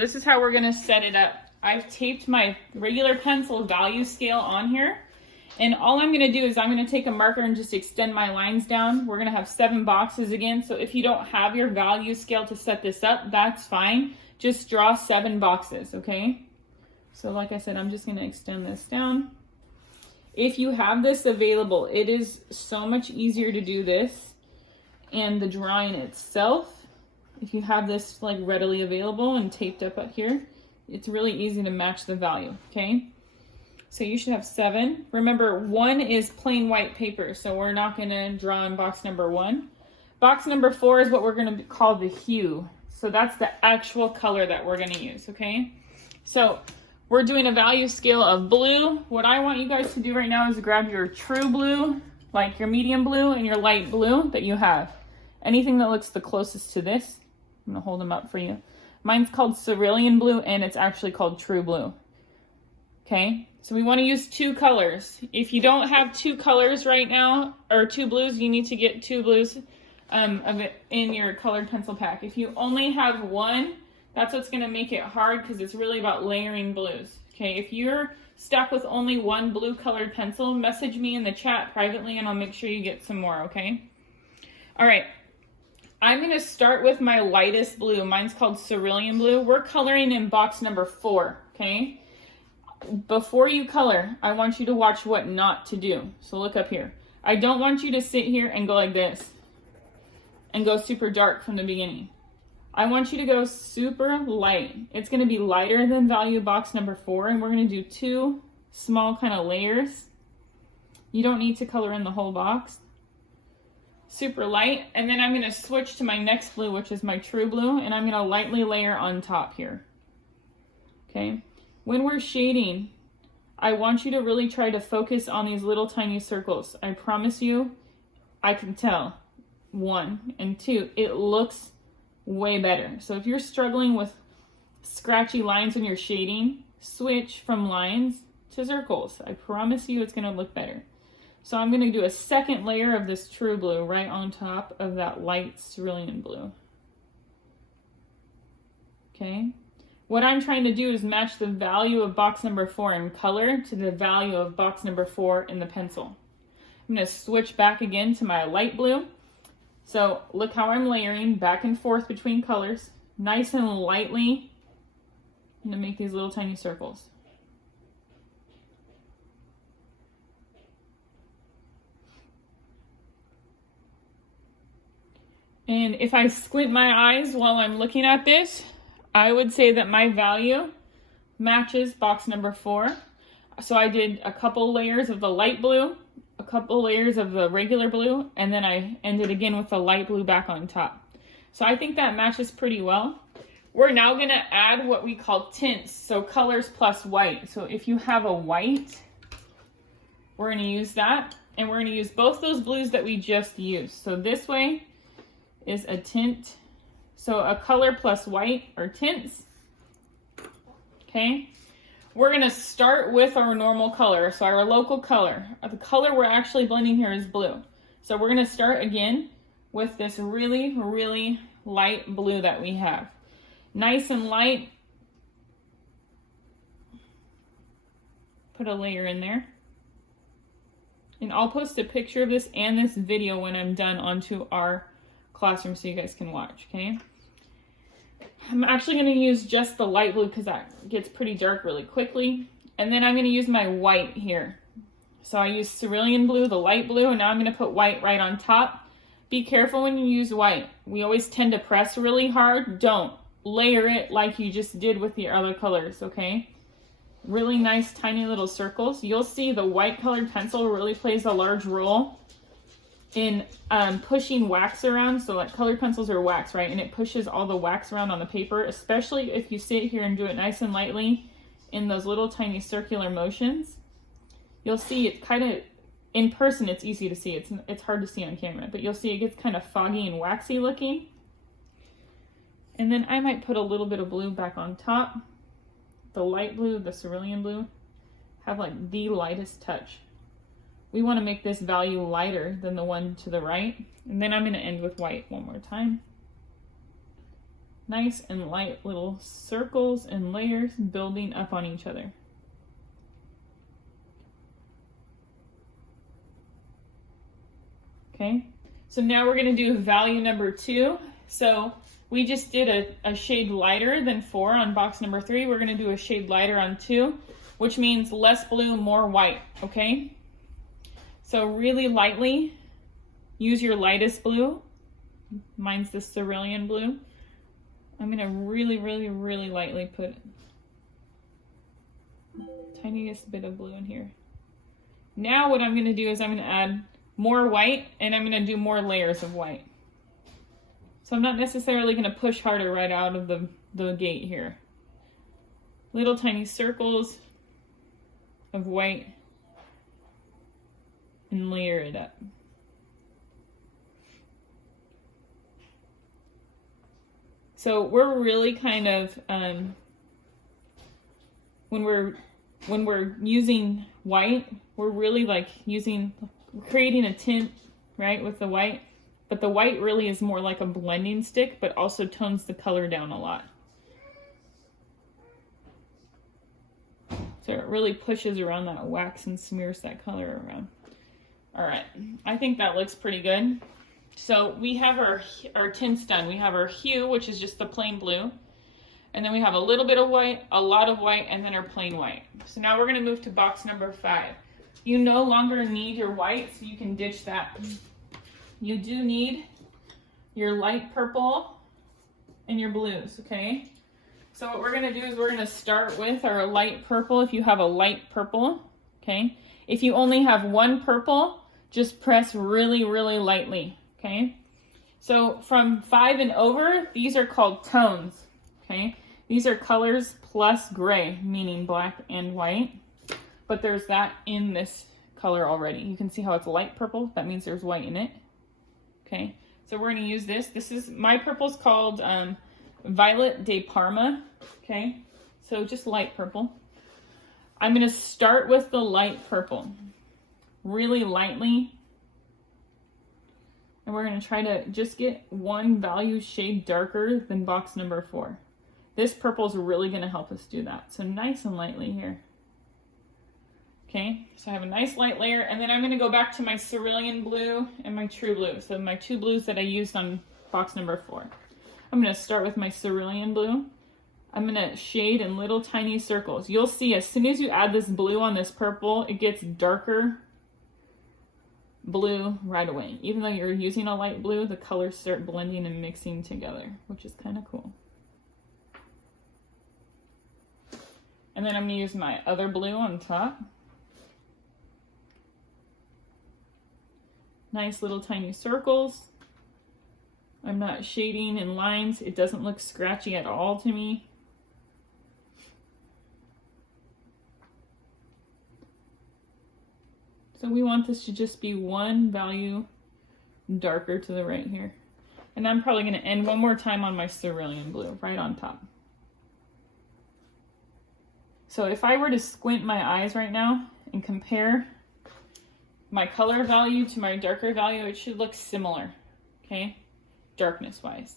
This is how we're gonna set it up. I've taped my regular pencil value scale on here. And all I'm gonna do is I'm gonna take a marker and just extend my lines down. We're gonna have 7 boxes again. So if you don't have your value scale to set this up, that's fine. Just draw 7 boxes, okay? So like I said, I'm just gonna extend this down. If you have this available, it is so much easier to do this and the drawing itself. If you have this like readily available and taped up here, it's really easy to match the value, okay? So you should have 7. Remember, 1 is plain white paper, so we're not gonna draw in box number 1. Box number 4 is what we're gonna call the hue. So that's the actual color that we're gonna use, okay? So we're doing a value scale of blue. What I want you guys to do right now is grab your true blue, like your medium blue and your light blue that you have. Anything that looks the closest to this. I'm gonna hold them up for you. Mine's called cerulean blue and it's actually called true blue. Okay, so we wanna use 2 colors. If you don't have 2 colors right now, or 2 blues, you need to get 2 blues of it in your colored pencil pack. If you only have 1, that's what's gonna make it hard because it's really about layering blues. Okay, if you're stuck with only 1 blue colored pencil, message me in the chat privately and I'll make sure you get some more, okay? All right. I'm gonna start with my lightest blue. Mine's called cerulean blue. We're coloring in box number 4, okay? Before you color, I want you to watch what not to do. So look up here. I don't want you to sit here and go like this and go super dark from the beginning. I want you to go super light. It's gonna be lighter than value box number 4, and we're gonna do 2 small kind of layers. You don't need to color in the whole box. Super light, and then I'm gonna switch to my next blue, which is my true blue, and I'm gonna lightly layer on top here. Okay, when we're shading, I want you to really try to focus on these little tiny circles. I promise you, I can tell. 1 and 2, it looks way better. So if you're struggling with scratchy lines when you're shading, switch from lines to circles. I promise you it's gonna look better. So I'm going to do a second layer of this true blue right on top of that light cerulean blue. Okay. What I'm trying to do is match the value of box number 4 in color to the value of box number 4 in the pencil. I'm going to switch back again to my light blue. So look how I'm layering back and forth between colors. Nice and lightly. I'm going to make these little tiny circles. And if I squint my eyes while I'm looking at this, I would say that my value matches box number 4. So I did a couple layers of the light blue, a couple layers of the regular blue, and then I ended again with the light blue back on top. So I think that matches pretty well. We're now gonna add what we call tints, so colors plus white. So if you have a white, we're gonna use that, and we're gonna use both those blues that we just used. So this way is a tint. So a color plus white are tints. Okay. We're going to start with our normal color. So our local color. The color we're actually blending here is blue. So we're going to start again with this really, really light blue that we have. Nice and light. Put a layer in there. And I'll post a picture of this and this video when I'm done onto our classroom so you guys can watch, okay? I'm actually going to use just the light blue because that gets pretty dark really quickly. And then I'm going to use my white here. So I use cerulean blue, the light blue, and now I'm going to put white right on top. Be careful when you use white. We always tend to press really hard. Don't. Layer it like you just did with the other colors, okay? Really nice tiny little circles. You'll see the white colored pencil really plays a large role in pushing wax around. So like colored pencils are wax, right? And it pushes all the wax around on the paper, especially if you sit here and do it nice and lightly in those little tiny circular motions. You'll see it kind of, in person it's easy to see. It's hard to see on camera, but you'll see it gets kind of foggy and waxy looking. And then I might put a little bit of blue back on top. The light blue, the cerulean blue, have like the lightest touch. We want to make this value lighter than the one to the right. And then I'm going to end with white one more time. Nice and light little circles and layers building up on each other. Okay, so now we're going to do value number 2. So we just did a shade lighter than 4 on box number 3. We're going to do a shade lighter on 2, which means less blue, more white, okay? So really lightly, use your lightest blue. Mine's the cerulean blue. I'm going to really, really, really lightly put tiniest bit of blue in here. Now what I'm going to do is I'm going to add more white, and I'm going to do more layers of white. So I'm not necessarily going to push harder right out of the gate here. Little tiny circles of white and layer it up. So we're really kind of, when we're using white, we're really like creating a tint, right, with the white. But the white really is more like a blending stick, but also tones the color down a lot. So it really pushes around that wax and smears that color around. All right, I think that looks pretty good. So we have our tints done. We have our hue, which is just the plain blue. And then we have a little bit of white, a lot of white, and then our plain white. So now we're gonna move to box number 5. You no longer need your white, so you can ditch that. You do need your light purple and your blues, okay? So what we're gonna do is we're gonna start with our light purple if you have a light purple, okay? If you only have one purple, just press really, really lightly, okay? So from 5 and over, these are called tones, okay? These are colors plus gray, meaning black and white. But there's that in this color already. You can see how it's light purple. That means there's white in it. Okay, so we're going to use this. This is, my purple's called Violet de Parma. Okay, so just light purple. I'm going to start with the light purple, really lightly. And we're going to try to just get one value shade darker than box number 4. This purple is really going to help us do that. So nice and lightly here. Okay, so I have a nice light layer, and then I'm going to go back to my cerulean blue and my true blue. So my 2 blues that I used on box number 4. I'm going to start with my cerulean blue. I'm going to shade in little tiny circles. You'll see as soon as you add this blue on this purple, it gets darker blue right away. Even though you're using a light blue, the colors start blending and mixing together, which is kind of cool. And then I'm going to use my other blue on top. Nice little tiny circles. I'm not shading in lines. It doesn't look scratchy at all to me. So we want this to just be one value darker to the right here. And I'm probably going to end one more time on my cerulean blue right on top. So if I were to squint my eyes right now and compare my color value to my darker value, it should look similar, okay? Darkness wise.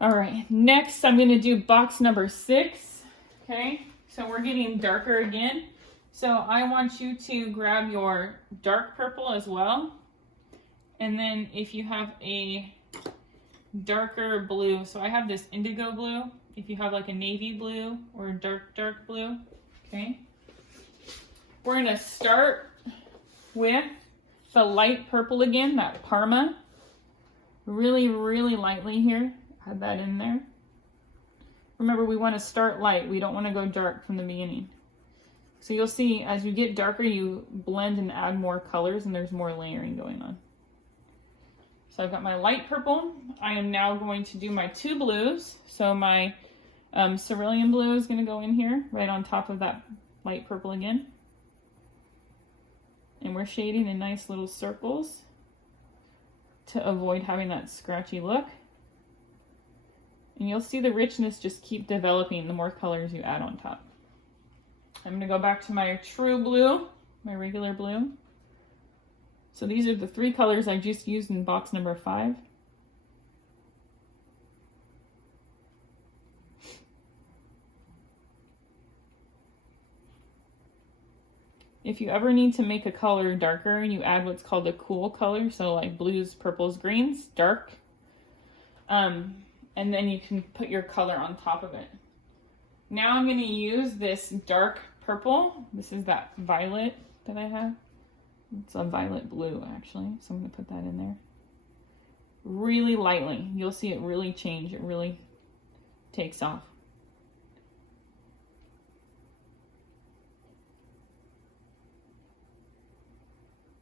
All right, next I'm gonna do box number 6, okay? So we're getting darker again. So I want you to grab your dark purple as well. And then if you have a darker blue, so I have this indigo blue. If you have like a navy blue or a dark blue, okay? We're gonna start with the light purple again, that Parma. Really, really lightly here. Add that in there. Remember, we want to start light. We don't want to go dark from the beginning. So you'll see as you get darker, you blend and add more colors and there's more layering going on. So I've got my light purple. I am now going to do my 2 blues. So my cerulean blue is going to go in here right on top of that light purple again. And we're shading in nice little circles to avoid having that scratchy look. And you'll see the richness just keep developing the more colors you add on top. I'm going to go back to my true blue, my regular blue. So these are the 3 colors I just used in box number 5. If you ever need to make a color darker, you add what's called a cool color, so like blues, purples, greens, dark. And then you can put your color on top of it. Now I'm going to use this dark purple. This is that violet that I have. It's a violet blue actually, so I'm going to put that in there. Really lightly. You'll see it really change. It really takes off.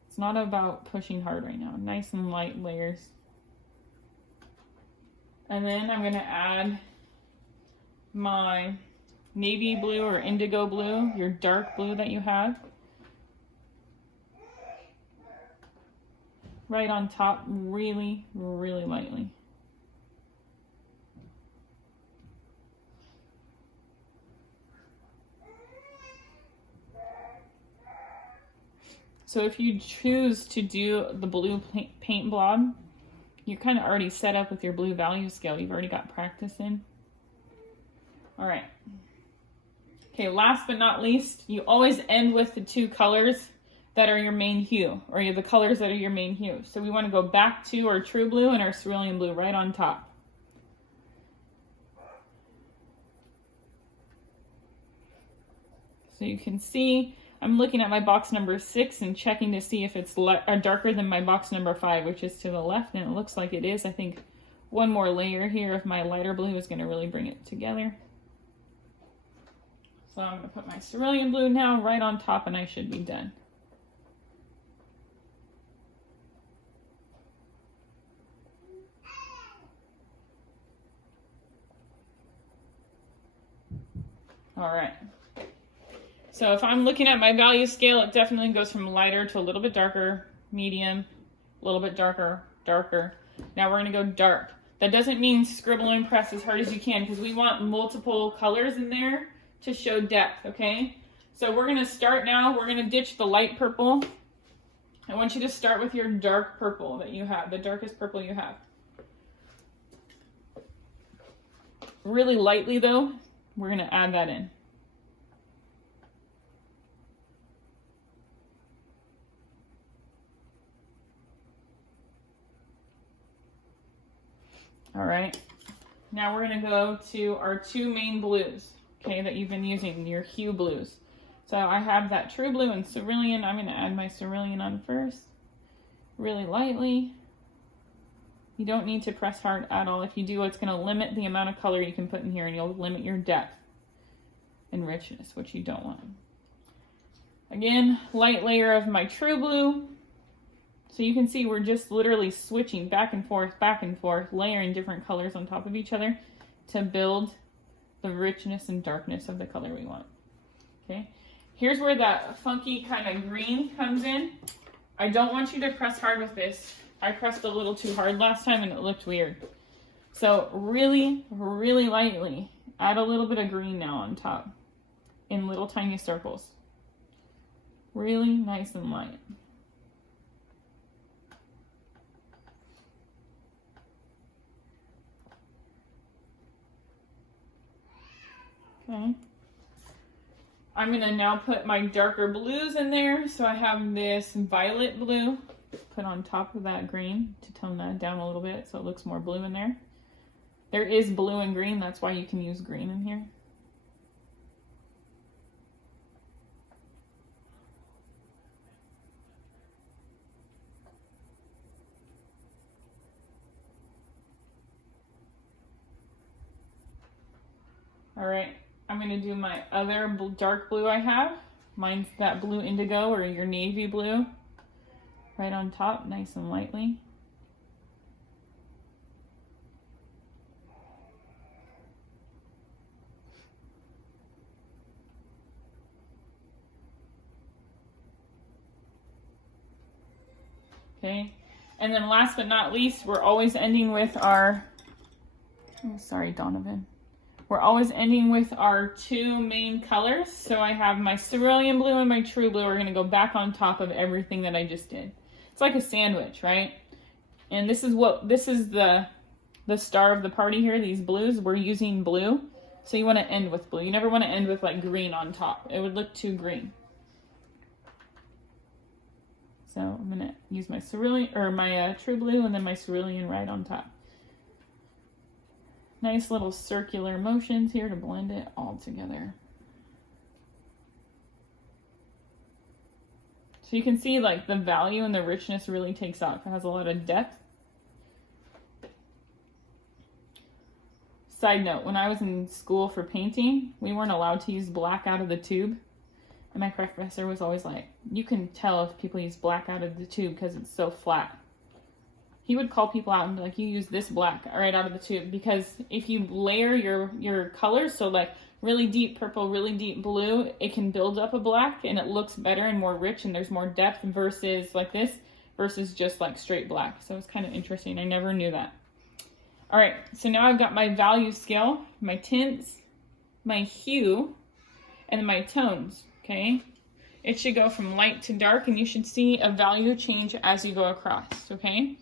It's not about pushing hard right now. Nice and light layers. And then I'm going to add my navy blue or indigo blue, your dark blue that you have. Right on top, really, really lightly. So if you choose to do the blue paint blob, you're kind of already set up with your blue value scale. You've already got practice in. All right. Okay, last but not least, you always end with the 2 colors that are your main hue, or the colors that are your main hue. So we want to go back to our true blue and our cerulean blue right on top. So you can see, I'm looking at my box number 6 and checking to see if it's darker than my box number 5, which is to the left, and it looks like it is. I think one more layer here of my lighter blue is going to really bring it together. So I'm going to put my cerulean blue now right on top and I should be done. All right. So if I'm looking at my value scale, it definitely goes from lighter to a little bit darker, medium, a little bit darker, darker. Now we're going to go dark. That doesn't mean scribble and press as hard as you can because we want multiple colors in there to show depth, okay? So we're going to start now. We're going to ditch the light purple. I want you to start with your dark purple that you have, the darkest purple you have. Really lightly though, we're going to add that in. All right, now we're gonna go to our 2 main blues, okay, that you've been using, your hue blues. So I have that true blue and cerulean. I'm gonna add my cerulean on first, really lightly. You don't need to press hard at all. If you do, it's gonna limit the amount of color you can put in here and you'll limit your depth and richness, which you don't want. Again, light layer of my true blue. So you can see we're just literally switching back and forth, layering different colors on top of each other to build the richness and darkness of the color we want. Okay, here's where that funky kind of green comes in. I don't want you to press hard with this. I pressed a little too hard last time and it looked weird. So really, really lightly, add a little bit of green now on top in little tiny circles. Really nice and light. Okay, I'm going to now put my darker blues in there. So I have this violet blue put on top of that green to tone that down a little bit so it looks more blue in there. There is blue and green, that's why you can use green in here. All right. I'm going to do my other dark blue I have. Mine's that blue indigo or your navy blue. Right on top, nice and lightly. Okay, and then last but not least, we're always ending with our, oh, sorry, Donovan. We're always ending with our 2 main colors. So I have my cerulean blue and my true blue are going to go back on top of everything that I just did. It's like a sandwich, right? And this is the star of the party here, these blues. We're using blue. So you want to end with blue. You never want to end with like green on top. It would look too green. So I'm going to use my cerulean, or my True Blue, and then my cerulean right on top. Nice little circular motions here to blend it all together. So you can see like the value and the richness really takes off. It has a lot of depth. Side note, when I was in school for painting, we weren't allowed to use black out of the tube. And my professor was always like, you can tell if people use black out of the tube because it's so flat. He would call people out and be like, you use this black right out of the tube, because if you layer your colors, so like really deep purple, really deep blue, it can build up a black and it looks better and more rich and there's more depth versus like this, versus just like straight black. So it's kind of interesting. I never knew that. All right, so now I've got my value scale, my tints, my hue, and then my tones, okay? It should go from light to dark, and you should see a value change as you go across, okay?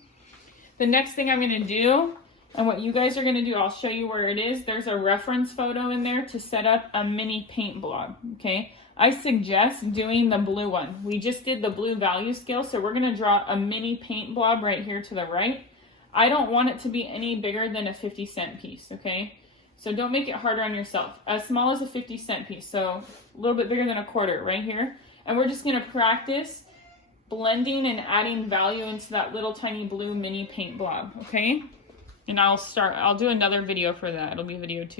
The next thing I'm gonna do, and what you guys are gonna do, I'll show you where it is. There's a reference photo in there to set up a mini paint blob, okay? I suggest doing the blue one. We just did the blue value scale, so we're gonna draw a mini paint blob right here to the right. I don't want it to be any bigger than a 50-cent piece, okay? So don't make it harder on yourself. As small as a 50-cent piece, so a little bit bigger than a quarter right here. And we're just gonna practice blending and adding value into that little tiny blue mini paint blob, okay? And I'll do another video for that. It'll be video 2.